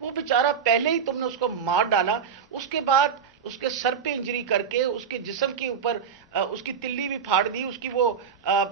وہ بیچارہ پہلے ہی تم نے اس کو مار ڈالا، اس کے بعد اس کے سر پہ انجری کر کے اس کے جسم کے اوپر اس کی تلی بھی پھاڑ دی، اس کی وہ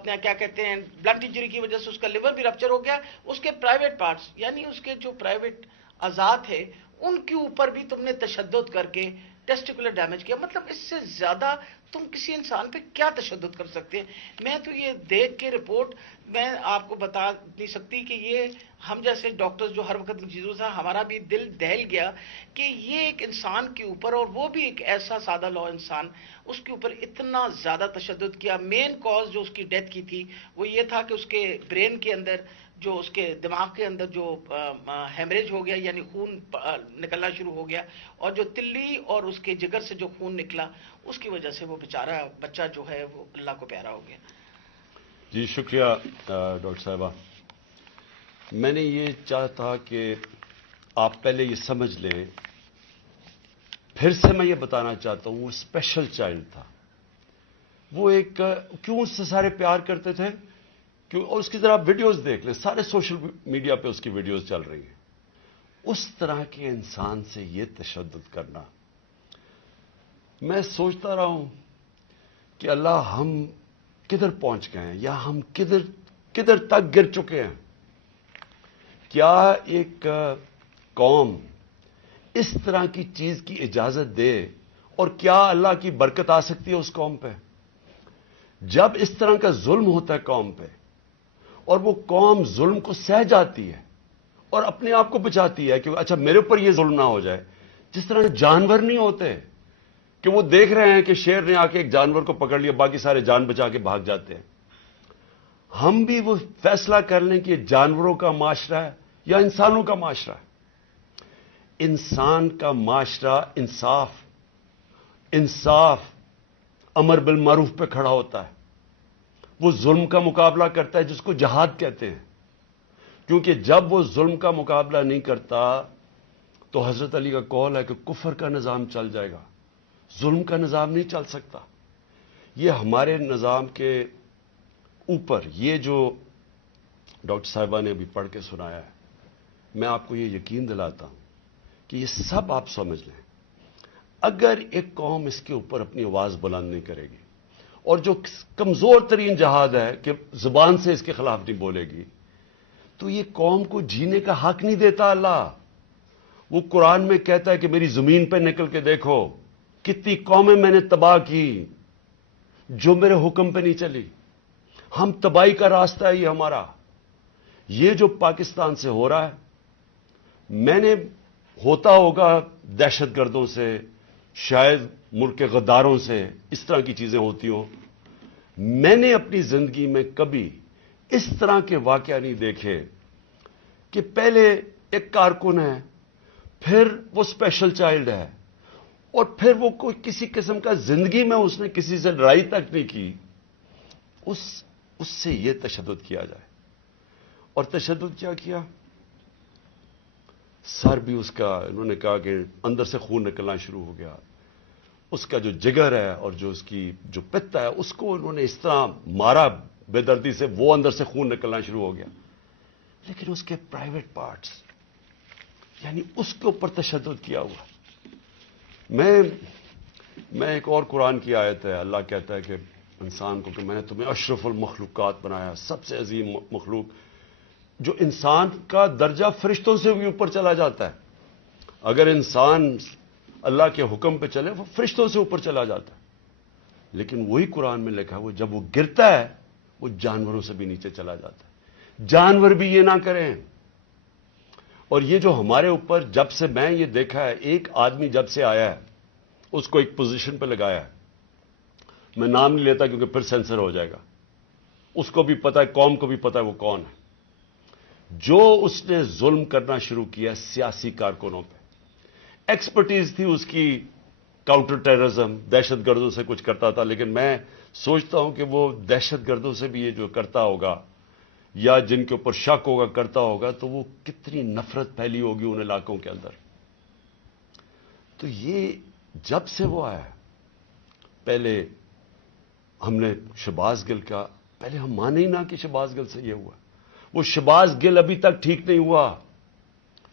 کیا کہتے ہیں بلنٹ انجری کی وجہ سے اس کا لیور بھی رپچر ہو گیا، اس کے پرائیویٹ پارٹس یعنی اس کے جو پرائیویٹ اعضاء تھے ان کے اوپر بھی تم نے تشدد کر کے ٹیسٹیکولر ڈیمیج کیا. مطلب اس سے زیادہ تم کسی انسان پہ کیا تشدد کر سکتے ہیں؟ میں تو یہ دیکھ کے رپورٹ میں آپ کو بتا نہیں سکتی کہ یہ ہم جیسے ڈاکٹرز جو ہر وقت ان چیزوں سے ہمارا بھی دل دہل گیا کہ یہ ایک انسان کے اوپر، اور وہ بھی ایک ایسا سادہ لو انسان، اس کے اوپر اتنا زیادہ تشدد کیا. مین کاز جو اس کی ڈیتھ کی تھی وہ یہ تھا کہ اس کے برین کے اندر، جو اس کے دماغ کے اندر جو ہیمریج ہو گیا، یعنی خون نکلنا شروع ہو گیا، اور جو تلی اور اس کے جگر سے جو خون نکلا اس کی وجہ سے وہ بیچارہ بچہ جو ہے وہ اللہ کو پیارا ہو گیا. جی شکریہ ڈاکٹر صاحبہ. میں نے یہ چاہا تھا کہ آپ پہلے یہ سمجھ لیں، پھر سے میں یہ بتانا چاہتا ہوں وہ اسپیشل چائلڈ تھا. وہ ایک کیوں اس سے سارے پیار کرتے تھے، اور اس کی ذرا ویڈیوز دیکھ لیں، سارے سوشل میڈیا پہ اس کی ویڈیوز چل رہی ہیں. اس طرح کے انسان سے یہ تشدد کرنا، میں سوچتا رہا ہوں کہ اللہ ہم کدھر پہنچ گئے ہیں، یا ہم کدھر تک گر چکے ہیں. کیا ایک قوم اس طرح کی چیز کی اجازت دے، اور کیا اللہ کی برکت آ سکتی ہے اس قوم پہ؟ جب اس طرح کا ظلم ہوتا ہے قوم پہ، اور وہ قوم ظلم کو سہ جاتی ہے اور اپنے آپ کو بچاتی ہے کہ اچھا میرے اوپر یہ ظلم نہ ہو جائے. جس طرح جانور نہیں ہوتے کہ وہ دیکھ رہے ہیں کہ شیر نے آ کے ایک جانور کو پکڑ لیا، باقی سارے جان بچا کے بھاگ جاتے ہیں. ہم بھی وہ فیصلہ کر لیں کہ جانوروں کا معاشرہ ہے یا انسانوں کا معاشرہ ہے. انسان کا معاشرہ انصاف امر بالمعروف پہ کھڑا ہوتا ہے. وہ ظلم کا مقابلہ کرتا ہے جس کو جہاد کہتے ہیں، کیونکہ جب وہ ظلم کا مقابلہ نہیں کرتا تو حضرت علی کا قول ہے کہ کفر کا نظام چل جائے گا، ظلم کا نظام نہیں چل سکتا. یہ ہمارے نظام کے اوپر یہ جو ڈاکٹر صاحبہ نے ابھی پڑھ کے سنایا ہے، میں آپ کو یہ یقین دلاتا ہوں کہ یہ سب آپ سمجھ لیں. اگر ایک قوم اس کے اوپر اپنی آواز بلند نہیں کرے گی، اور جو کمزور ترین جہاد ہے کہ زبان سے اس کے خلاف نہیں بولے گی، تو یہ قوم کو جینے کا حق نہیں دیتا اللہ. وہ قرآن میں کہتا ہے کہ میری زمین پہ نکل کے دیکھو کتنی قومیں میں نے تباہ کی جو میرے حکم پہ نہیں چلی. ہم تباہی کا راستہ ہے یہ ہمارا. یہ جو پاکستان سے ہو رہا ہے، میں نے ہوتا ہوگا دہشت گردوں سے، شاید ملک کے غداروں سے اس طرح کی چیزیں ہوتی ہوں. میں نے اپنی زندگی میں کبھی اس طرح کے واقعہ نہیں دیکھے کہ پہلے ایک کارکن ہے، پھر وہ اسپیشل چائلڈ ہے، اور پھر وہ کوئی کسی قسم کا زندگی میں اس نے کسی سے لڑائی تک نہیں کی، اس سے یہ تشدد کیا جائے. اور تشدد کیا کیا؟ سر بھی اس کا، انہوں نے کہا کہ اندر سے خون نکلنا شروع ہو گیا. اس کا جو جگر ہے اور جو اس کی جو پتا ہے اس کو انہوں نے اس طرح مارا بے دردی سے، وہ اندر سے خون نکلنا شروع ہو گیا. لیکن اس کے پرائیویٹ پارٹس، یعنی اس کے اوپر تشدد کیا ہوا. میں ایک اور قرآن کی آیت ہے، اللہ کہتا ہے کہ انسان کو کہ میں نے تمہیں اشرف المخلوقات بنایا، سب سے عظیم مخلوق، جو انسان کا درجہ فرشتوں سے بھی اوپر چلا جاتا ہے. اگر انسان اللہ کے حکم پہ چلے وہ فرشتوں سے اوپر چلا جاتا ہے. لیکن وہی قرآن میں لکھا ہے وہ جب وہ گرتا ہے وہ جانوروں سے بھی نیچے چلا جاتا ہے. جانور بھی یہ نہ کریں. اور یہ جو ہمارے اوپر جب سے میں یہ دیکھا ہے، ایک آدمی جب سے آیا ہے اس کو ایک پوزیشن پہ لگایا ہے، میں نام نہیں لیتا کیونکہ پھر سینسر ہو جائے گا، اس کو بھی پتا ہے، قوم کو بھی پتا ہے وہ کون ہے. جو اس نے ظلم کرنا شروع کیا سیاسی کارکنوں پہ، ایکسپرٹیز تھی اس کی کاؤنٹر ٹیررزم، دہشت گردوں سے کچھ کرتا تھا. لیکن میں سوچتا ہوں کہ وہ دہشت گردوں سے بھی یہ جو کرتا ہوگا یا جن کے اوپر شک ہوگا کرتا ہوگا، تو وہ کتنی نفرت پھیلی ہوگی ان علاقوں کے اندر. تو یہ جب سے وہ آیا، پہلے ہم نے شہباز گل کا، پہلے ہم مانے ہی نہ کہ شہباز گل سے یہ ہوا. وہ شہباز گل ابھی تک ٹھیک نہیں ہوا.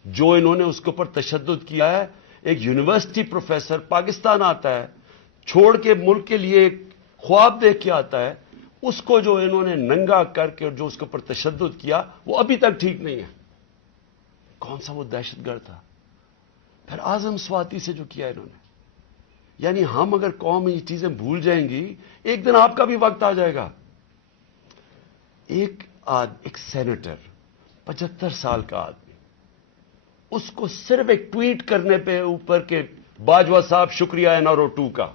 جو انہوں نے اس کے اوپر تشدد کیا ہے، ایک یونیورسٹی پروفیسر پاکستان آتا ہے، چھوڑ کے ملک کے لیے ایک خواب دیکھ کے آتا ہے، اس کو جو انہوں نے ننگا کر کے جو اس کے اوپر تشدد کیا وہ ابھی تک ٹھیک نہیں ہے. کون سا وہ دہشت گرد تھا؟ پھر اعظم سواتی سے جو کیا انہوں نے. یعنی ہم اگر قوم یہ چیزیں بھول جائیں گی، ایک دن آپ کا بھی وقت آ جائے گا. ایک سینیٹر 75 سال کا آدمی، اس کو صرف ایک ٹویٹ کرنے پہ اوپر کہ باجوہ صاحب شکریہ NRO2 کا.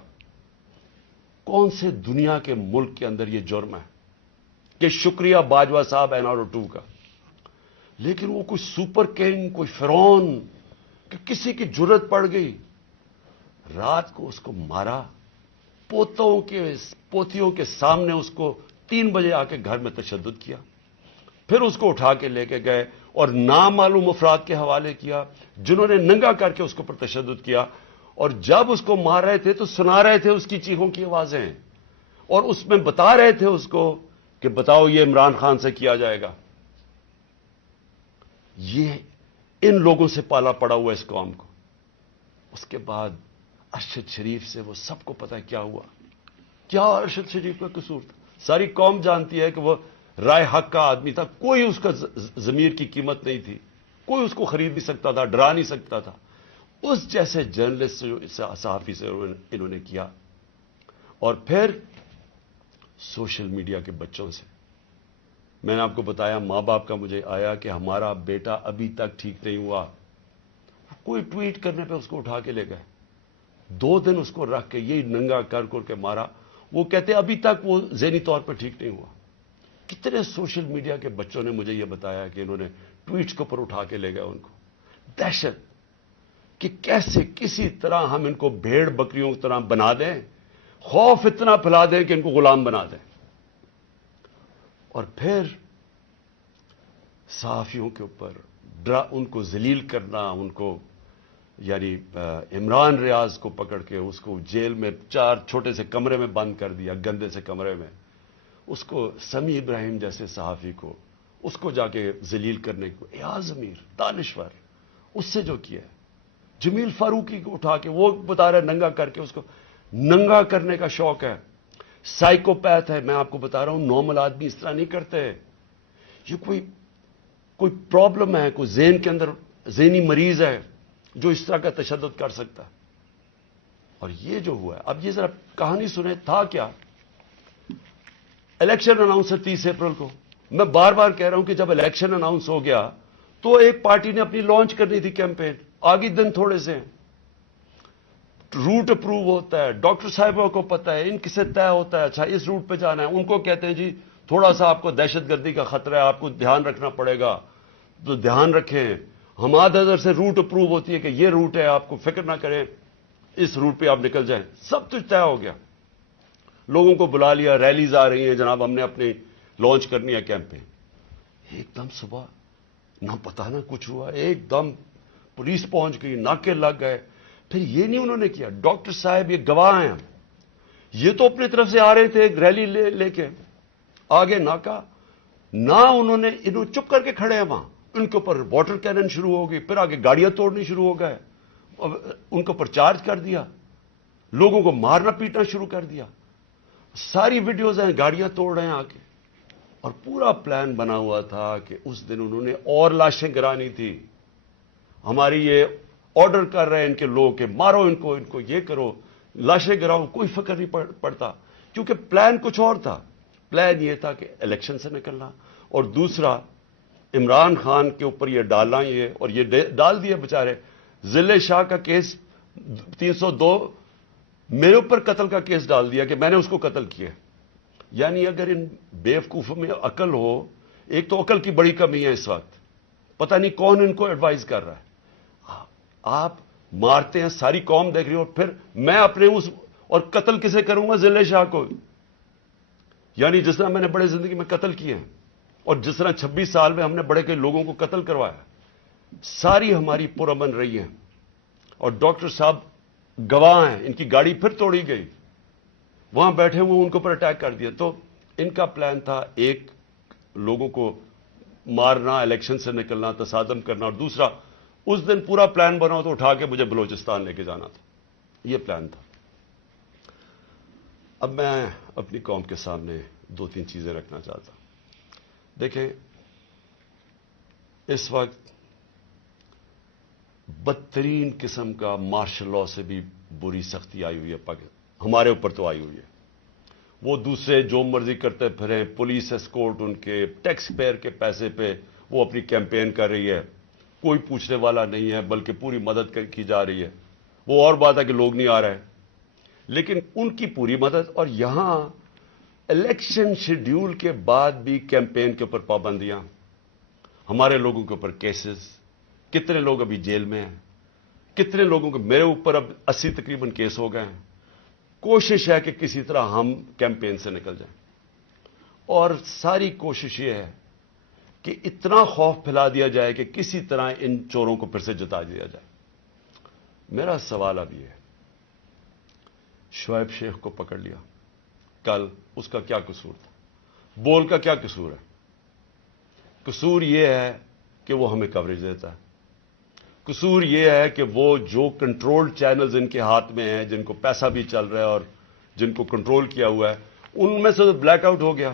کون سے دنیا کے ملک کے اندر یہ جرم ہے کہ شکریہ باجوہ صاحب NRO2 کا؟ لیکن وہ کوئی سپر کنگ، کوئی فرعون کہ کسی کی جرت پڑ گئی، رات کو اس کو مارا، پوتیوں کے سامنے اس کو 3 بجے آ کے گھر میں تشدد کیا، پھر اس کو اٹھا کے لے کے گئے اور نامعلوم افراد کے حوالے کیا جنہوں نے ننگا کر کے اس کے اوپر تشدد کیا. اور جب اس کو مار رہے تھے تو سنا رہے تھے اس کی چیخوں کی آوازیں، اور اس میں بتا رہے تھے اس کو کہ بتاؤ یہ عمران خان سے کیا جائے گا. یہ ان لوگوں سے پالا پڑا ہوا اس قوم کو. اس کے بعد ارشد شریف سے وہ سب کو پتا ہے کیا ہوا. کیا ارشد شریف کا قصور تھا؟ ساری قوم جانتی ہے کہ وہ رائے حق کا آدمی تھا، کوئی اس کا ضمیر کی قیمت نہیں تھی، کوئی اس کو خرید نہیں سکتا تھا، ڈرا نہیں سکتا تھا. اس جیسے جرنلسٹ سے، صحافی سے انہوں نے کیا. اور پھر سوشل میڈیا کے بچوں سے میں نے آپ کو بتایا، ماں باپ کا مجھے آیا کہ ہمارا بیٹا ابھی تک ٹھیک نہیں ہوا. کوئی ٹویٹ کرنے پہ اس کو اٹھا کے لے گئے، 2 دن اس کو رکھ کے یہی ننگا کر کے مارا. وہ کہتے ابھی تک وہ ذہنی طور پہ ٹھیک نہیں ہوا. کتنے سوشل میڈیا کے بچوں نے مجھے یہ بتایا کہ انہوں نے ٹویٹس کے اوپر اٹھا کے لے گئے ان کو. دہشت کہ کیسے کسی طرح ہم ان کو بھیڑ بکریوں کی طرح بنا دیں، خوف اتنا پھیلا دیں کہ ان کو غلام بنا دیں. اور پھر صحافیوں کے اوپر ان کو ذلیل کرنا، ان کو یعنی عمران ریاض کو پکڑ کے اس کو جیل میں 4 چھوٹے سے کمرے میں بند کر دیا، گندے سے کمرے میں. اس کو سمیع ابراہیم جیسے صحافی کو اس کو جا کے ذلیل کرنے کو، ایاز امیر دانشور اس سے جو کیا ہے. جمیل فاروقی کو اٹھا کے وہ بتا رہا ہے ننگا کر کے، اس کو ننگا کرنے کا شوق ہے. سائیکوپیتھ ہے، میں آپ کو بتا رہا ہوں، نارمل آدمی اس طرح نہیں کرتے. یہ کوئی پرابلم ہے، کوئی ذہن کے اندر ذہنی مریض ہے جو اس طرح کا تشدد کر سکتا ہے. اور یہ جو ہوا ہے، اب یہ ذرا کہانی سنیں. تھا کیا؟ الیکشن اناؤنس ہے 30 اپریل کو. میں بار بار کہہ رہا ہوں کہ جب الیکشن اناؤنس ہو گیا تو ایک پارٹی نے اپنی لانچ کرنی تھی کیمپین. آگے دن تھوڑے سے روٹ اپروو ہوتا ہے، ڈاکٹر صاحبوں کو پتا ہے، ان کسے طے ہوتا ہے اچھا اس روٹ پہ جانا ہے. ان کو کہتے ہیں جی تھوڑا سا آپ کو دہشت گردی کا خطرہ ہے، آپ کو دھیان رکھنا پڑے گا، تو دھیان رکھیں. حماد اظہر سے روٹ اپروو ہوتی ہے کہ یہ روٹ ہے، آپ کو فکر نہ کریں، اس روٹ پہ آپ نکل جائیں. سب کچھ طے ہو گیا. لوگوں کو بلا لیا، ریلیز آ رہی ہیں، جناب ہم نے اپنی لانچ کرنی ہے کیمپین. ایک دم صبح نہ پتا نہ کچھ ہوا، ایک دم پولیس پہنچ گئی، ناکے لگ گئے. پھر یہ نہیں انہوں نے کیا، ڈاکٹر صاحب یہ گواہ ہیں، یہ تو اپنی طرف سے آ رہے تھے ریلی لے کے، آگے ناکا نہ انہوں چپ کر کے کھڑے ہیں وہاں. ان کے اوپر واٹر کینن شروع ہو گئی، پھر آگے گاڑیاں توڑنی شروع ہو گئے، ان کے اوپر چارج کر دیا، لوگوں کو مارنا پیٹنا شروع کر دیا. ساری ویڈیوز ہیں، گاڑیاں توڑ رہے ہیں آ کے. اور پورا پلان بنا ہوا تھا کہ اس دن انہوں نے اور لاشیں گرانی تھی. ہماری یہ آرڈر کر رہے ہیں ان کے لوگ کہ مارو ان کو یہ کرو، لاشیں گراؤ. کوئی فکر نہیں پڑتا کیونکہ پلان کچھ اور تھا. پلان یہ تھا کہ الیکشن سے نکلنا، اور دوسرا عمران خان کے اوپر یہ ڈالنا، یہ اور یہ ڈال دیا بیچارے. ضلع شاہ کا کیس 302 میرے اوپر قتل کا کیس ڈال دیا کہ میں نے اس کو قتل کیا. یعنی اگر ان بیوقوفوں میں عقل ہو، ایک تو عقل کی بڑی کمی ہے اس وقت، پتہ نہیں کون ان کو ایڈوائز کر رہا ہے. آپ مارتے ہیں، ساری قوم دیکھ رہی ہو، پھر میں اپنے اور قتل کسے کروں گا؟ ضلع شاہ کو. یعنی جس طرح میں نے بڑے زندگی میں قتل کیے ہیں، اور جس طرح 26 سال میں ہم نے بڑے کئی لوگوں کو قتل کروایا، ساری ہماری پرامن رہی ہیں. اور ڈاکٹر صاحب گواہ ہیں، ان کی گاڑی پھر توڑی گئی، وہاں بیٹھے ہوئے ان کے اوپر اٹیک کر دیا. تو ان کا پلان تھا ایک لوگوں کو مارنا، الیکشن سے نکلنا، تصادم کرنا، اور دوسرا اس دن پورا پلان بنا تو اٹھا کے مجھے بلوچستان لے کے جانا تھا. یہ پلان تھا. اب میں اپنی قوم کے سامنے 2-3 چیزیں رکھنا چاہتا ہوں. دیکھیں، اس وقت بدترین قسم کا مارشل لا سے بھی بری سختی آئی ہوئی ہے ہمارے اوپر تو آئی ہوئی ہے. وہ دوسرے جو مرضی کرتے پھریں، پولیس اسکورٹ ان کے ٹیکس پیئر کے پیسے پہ وہ اپنی کیمپین کر رہی ہے، کوئی پوچھنے والا نہیں ہے، بلکہ پوری مدد کی جا رہی ہے. وہ اور بات ہے کہ لوگ نہیں آ رہے، لیکن ان کی پوری مدد. اور یہاں الیکشن شیڈیول کے بعد بھی کیمپین کے اوپر پابندیاں، ہمارے لوگوں کے اوپر کیسز. کتنے لوگ ابھی جیل میں ہیں، کتنے لوگوں کے، میرے اوپر اب 80 تقریباً کیس ہو گئے ہیں. کوشش ہے کہ کسی طرح ہم کیمپین سے نکل جائیں، اور ساری کوشش یہ ہے کہ اتنا خوف پھیلا دیا جائے کہ کسی طرح ان چوروں کو پھر سے جتا دیا جائے. میرا سوال اب یہ ہے، شعیب شیخ کو پکڑ لیا کل، اس کا کیا قصور تھا؟ بول کا کیا قصور ہے؟ قصور یہ ہے کہ وہ ہمیں کوریج دیتا ہے. قصور یہ ہے کہ وہ جو کنٹرول چینلز ان کے ہاتھ میں ہیں، جن کو پیسہ بھی چل رہا ہے اور جن کو کنٹرول کیا ہوا ہے، ان میں سے بلیک آؤٹ ہو گیا.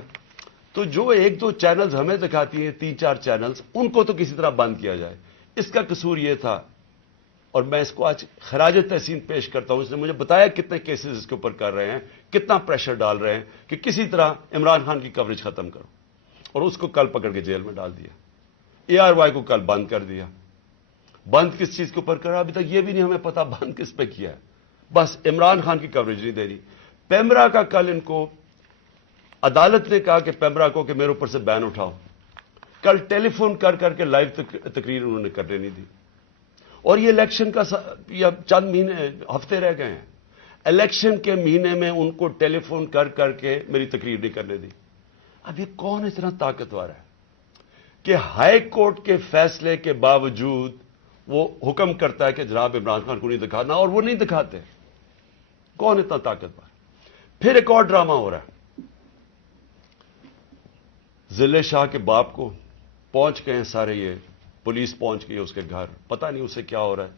تو جو 1-2 چینلز ہمیں دکھاتی ہیں، 3-4 چینلز، ان کو تو کسی طرح بند کیا جائے. اس کا قصور یہ تھا، اور میں اس کو آج خراج تحسین پیش کرتا ہوں. اس نے مجھے بتایا کتنے کیسز اس کے اوپر کر رہے ہیں، کتنا پریشر ڈال رہے ہیں کہ کسی طرح عمران خان کی کوریج ختم کرو. اور اس کو کل پکڑ کے جیل میں ڈال دیا. ARY کو کل بند کر دیا. بند کس چیز کے اوپر کرا ابھی تک یہ بھی نہیں ہمیں پتا بند کس پہ کیا ہے. بس عمران خان کی کوریج نہیں دے رہی. پیمرا کا کل ان کو عدالت نے کہا کہ پیمرا کو کہ میرے اوپر سے بین اٹھاؤ. کل ٹیلی فون کر کر کے لائیو تقریر انہوں نے کرنے نہیں دی. اور یہ الیکشن کا چند مہینے، ہفتے رہ گئے ہیں. الیکشن کے مہینے میں ان کو ٹیلی فون کر کر کے میری تقریر نہیں کرنے دی. اب یہ کون اتنا طاقتور ہے کہ ہائی کورٹ کے فیصلے کے باوجود وہ حکم کرتا ہے کہ جناب عمران خان کو نہیں دکھانا، اور وہ نہیں دکھاتے؟ کون اتنا طاقتور؟ پھر ایک اور ڈرامہ ہو رہا ہے. ضلع شاہ کے باپ کو پہنچ گئے ہیں سارے، یہ پولیس پہنچ گئی ہے اس کے گھر، پتہ نہیں اسے کیا ہو رہا ہے.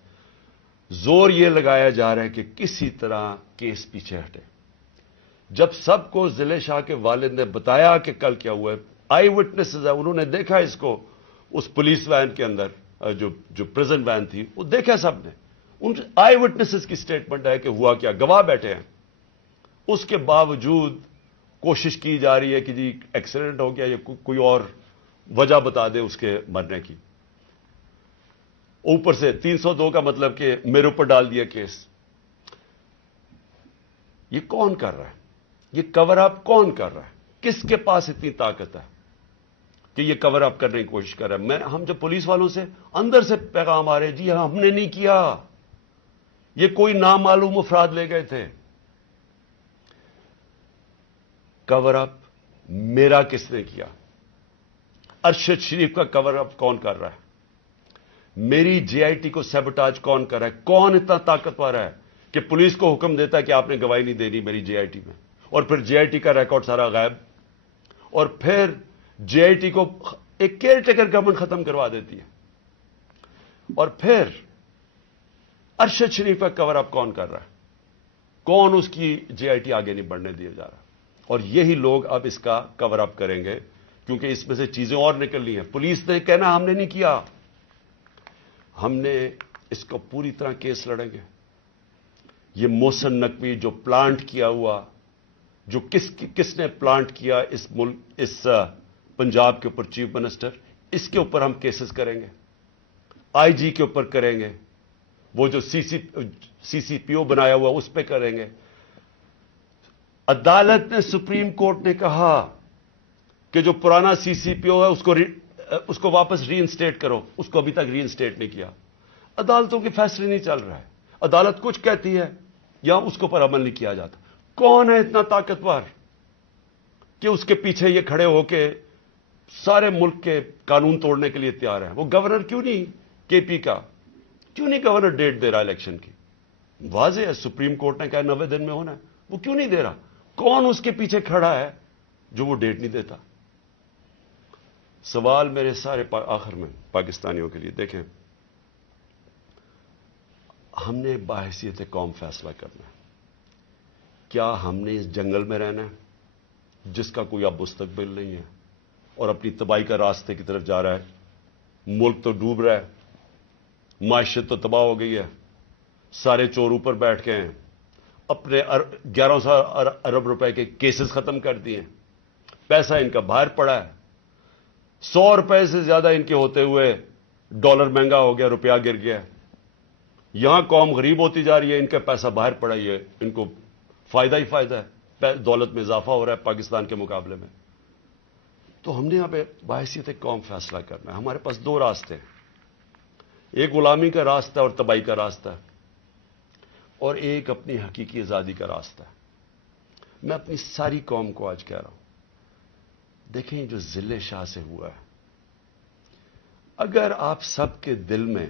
زور یہ لگایا جا رہا ہے کہ کسی طرح کیس پیچھے ہٹے. جب سب کو ضلع شاہ کے والد نے بتایا کہ کل کیا ہوا ہے، آئی وٹنسز ہے، انہوں نے دیکھا اس کو اس پولیس وین کے اندر، جو پریزن وین تھی، وہ دیکھا سب نے. ان آئی وٹنسز کی سٹیٹمنٹ ہے کہ ہوا کیا، گواہ بیٹھے ہیں. اس کے باوجود کوشش کی جا رہی ہے کہ جی ایکسیڈنٹ ہو گیا یا کوئی اور وجہ بتا دے اس کے مرنے کی. اوپر سے 302 کا مطلب کہ میرے اوپر ڈال دیا کیس. یہ کون کر رہا ہے؟ یہ کور اپ کون کر رہا ہے؟ کس کے پاس اتنی طاقت ہے کہ یہ کور اپ کرنے کی کوشش کر رہا ہے؟ ہم جب پولیس والوں سے اندر سے پیغام آ رہے، جی ہم نے نہیں کیا، یہ کوئی نامعلوم افراد لے گئے تھے. کور اپ میرا کس نے کیا؟ ارشد شریف کا کور اپ کون کر رہا ہے؟ میری GIT کو سیبوٹاج کون کر رہا ہے؟ کون اتنا طاقتور ہے کہ پولیس کو حکم دیتا ہے کہ آپ نے گواہی نہیں دینی میری GIT میں، اور پھر GIT کا ریکارڈ سارا غائب، اور پھر GIT کو ایک کیئر ٹیکر گورنمنٹ ختم کروا دیتی ہے. اور پھر ارشد شریف کا کور اپ کون کر رہا ہے؟ کون اس کی GIT آگے نہیں بڑھنے دیا جا رہا؟ اور یہی لوگ اب اس کا کور اپ کریں گے، کیونکہ اس میں سے چیزیں اور نکلنی ہیں. پولیس نے کہنا ہم نے نہیں کیا، ہم نے اس کو پوری طرح کیس لڑیں گے. یہ محسن نقوی جو پلانٹ کیا ہوا، جو کس نے پلانٹ کیا اس ملک، اس پنجاب کے اوپر چیف منسٹر، اس کے اوپر ہم کیسز کریں گے. IG کے اوپر کریں گے، وہ جو CCPO بنایا ہوا اس پہ کریں گے. عدالت نے، سپریم کورٹ نے کہا کہ جو پرانا CCPO ہے اس کو واپس ری انسٹیٹ کرو، اس کو ابھی تک ری انسٹیٹ نہیں کیا. عدالتوں کے فیصلے نہیں چل رہا ہے، عدالت کچھ کہتی ہے یا اس کے اوپر عمل نہیں کیا جاتا. کون ہے اتنا طاقتور کہ اس کے پیچھے یہ کھڑے ہو کے سارے ملک کے قانون توڑنے کے لیے تیار ہیں؟ وہ گورنر کیوں نہیں، KP کا کیوں نہیں گورنر ڈیٹ دے رہا الیکشن کی؟ واضح ہے سپریم کورٹ نے کہا 90 دن میں ہونا ہے، وہ کیوں نہیں دے رہا؟ کون اس کے پیچھے کھڑا ہے جو وہ ڈیٹ نہیں دیتا؟ سوال میرے سارے آخر میں پاکستانیوں کے لیے، دیکھیں ہم نے باحثیت قوم فیصلہ کرنا ہے. کیا ہم نے اس جنگل میں رہنا ہے جس کا کوئی اب مستقبل نہیں ہے اور اپنی تباہی کا راستے کی طرف جا رہا ہے؟ ملک تو ڈوب رہا ہے, معیشت تو تباہ ہو گئی ہے, سارے چور اوپر بیٹھ کے ہیں, اپنے 1100 ارب روپے کے کیسز ختم کر دیے, پیسہ ان کا باہر پڑا ہے, 100 روپے سے زیادہ ان کے ہوتے ہوئے ڈالر مہنگا ہو گیا, روپیہ گر گیا. یہاں قوم غریب ہوتی جا رہی ہے, ان کا پیسہ باہر پڑا ہی ہے, ان کو فائدہ ہی فائدہ ہے, دولت میں اضافہ ہو رہا ہے پاکستان کے مقابلے میں. تو ہم نے یہاں پہ باحثیت قوم فیصلہ کرنا ہے. ہمارے پاس 2 راستے ہیں, ایک غلامی کا راستہ اور تباہی کا راستہ ہے, اور ایک اپنی حقیقی آزادی کا راستہ ہے. میں اپنی ساری قوم کو آج کہہ رہا ہوں, دیکھیں جو ضلع شاہ سے ہوا ہے, اگر آپ سب کے دل میں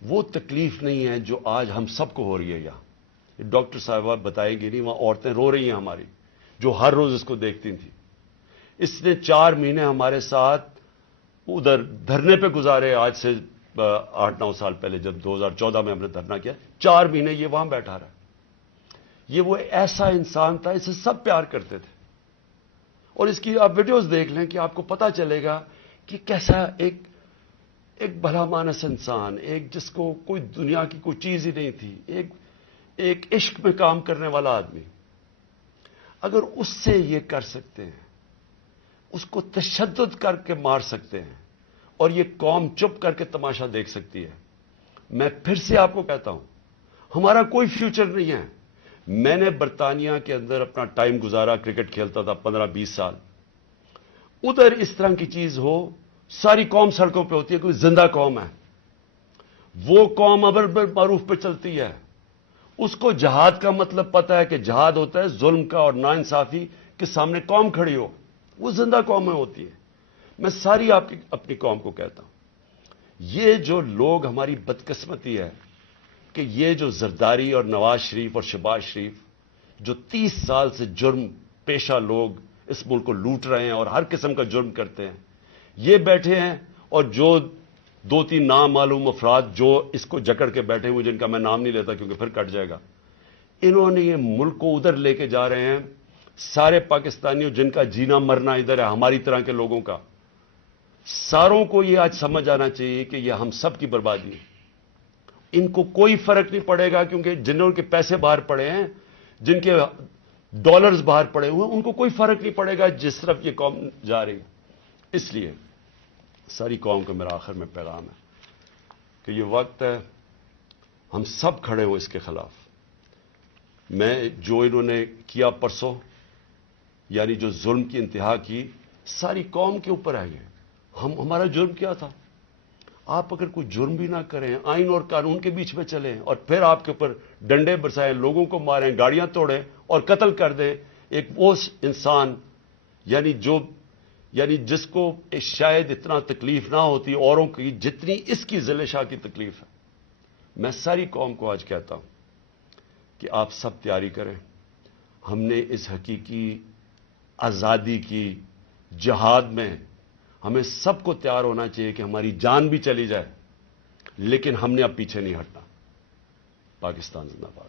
وہ تکلیف نہیں ہے جو آج ہم سب کو ہو رہی ہے, یہاں ڈاکٹر صاحبہ بتائیں گے نہیں, وہاں عورتیں رو رہی ہیں ہماری جو ہر روز اس کو دیکھتی تھیں. اس نے 4 مہینے ہمارے ساتھ ادھر دھرنے پہ گزارے, آج سے 8-9 سال پہلے جب 2014 میں ہم نے دھرنا کیا, 4 مہینے یہ وہاں بیٹھا رہا. یہ وہ ایسا انسان تھا, اسے سب پیار کرتے تھے, اور اس کی آپ ویڈیوز دیکھ لیں کہ آپ کو پتا چلے گا کہ کیسا ایک بھلا مانس انسان, ایک جس کو کوئی دنیا کی کوئی چیز ہی نہیں تھی, ایک عشق میں کام کرنے والا آدمی. اگر اس سے یہ کر سکتے ہیں, اس کو تشدد کر کے مار سکتے ہیں, اور یہ قوم چپ کر کے تماشا دیکھ سکتی ہے, میں پھر سے آپ کو کہتا ہوں ہمارا کوئی فیوچر نہیں ہے. میں نے برطانیہ کے اندر اپنا ٹائم گزارا, کرکٹ کھیلتا تھا 15-20 سال. ادھر اس طرح کی چیز ہو, ساری قوم سڑکوں پہ ہوتی ہے, کوئی زندہ قوم ہے, وہ قوم امر بالمعروف پہ چلتی ہے. اس کو جہاد کا مطلب پتا ہے کہ جہاد ہوتا ہے ظلم کا اور ناانصافی کے سامنے قوم کھڑی ہو, وہ زندہ قومیں ہوتی ہیں. میں ساری اپنی قوم کو کہتا ہوں, یہ جو لوگ ہماری بدقسمتی ہے کہ یہ جو زرداری اور نواز شریف اور شہباز شریف جو 30 سال سے جرم پیشہ لوگ اس ملک کو لوٹ رہے ہیں اور ہر قسم کا جرم کرتے ہیں, یہ بیٹھے ہیں, اور جو 2-3 نامعلوم افراد جو اس کو جکڑ کے بیٹھے ہوئے, جن کا میں نام نہیں لیتا کیونکہ پھر کٹ جائے گا, انہوں نے یہ ملک کو ادھر لے کے جا رہے ہیں. سارے پاکستانیوں جن کا جینا مرنا ادھر ہے, ہماری طرح کے لوگوں کا, ساروں کو یہ آج سمجھ آنا چاہیے کہ یہ ہم سب کی بربادی ہے. ان کو کوئی فرق نہیں پڑے گا, کیونکہ جنہوں کے پیسے باہر پڑے ہیں, جن کے ڈالرز باہر پڑے ہوئے ہیں, ان کو کوئی فرق نہیں پڑے گا جس طرف یہ قوم جا رہی ہے. اس لیے ساری قوم کو میرا آخر میں پیغام ہے کہ یہ وقت ہے ہم سب کھڑے ہوں اس کے خلاف. میں جو انہوں نے کیا پرسوں, یعنی جو ظلم کی انتہا کی, ساری قوم کے اوپر ہے. یہ ہمارا جرم کیا تھا؟ آپ اگر کوئی جرم بھی نہ کریں, آئین اور قانون کے بیچ میں چلیں, اور پھر آپ کے اوپر ڈنڈے برسائیں, لوگوں کو ماریں, گاڑیاں توڑیں اور قتل کر دیں, ایک وہ انسان یعنی جس کو شاید اتنا تکلیف نہ ہوتی اوروں کی جتنی اس کی ضلع شاہ کی تکلیف ہے. میں ساری قوم کو آج کہتا ہوں کہ آپ سب تیاری کریں. ہم نے اس حقیقی آزادی کی جہاد میں ہمیں سب کو تیار ہونا چاہیے کہ ہماری جان بھی چلی جائے, لیکن ہم نے اب پیچھے نہیں ہٹنا. پاکستان زندہ باد.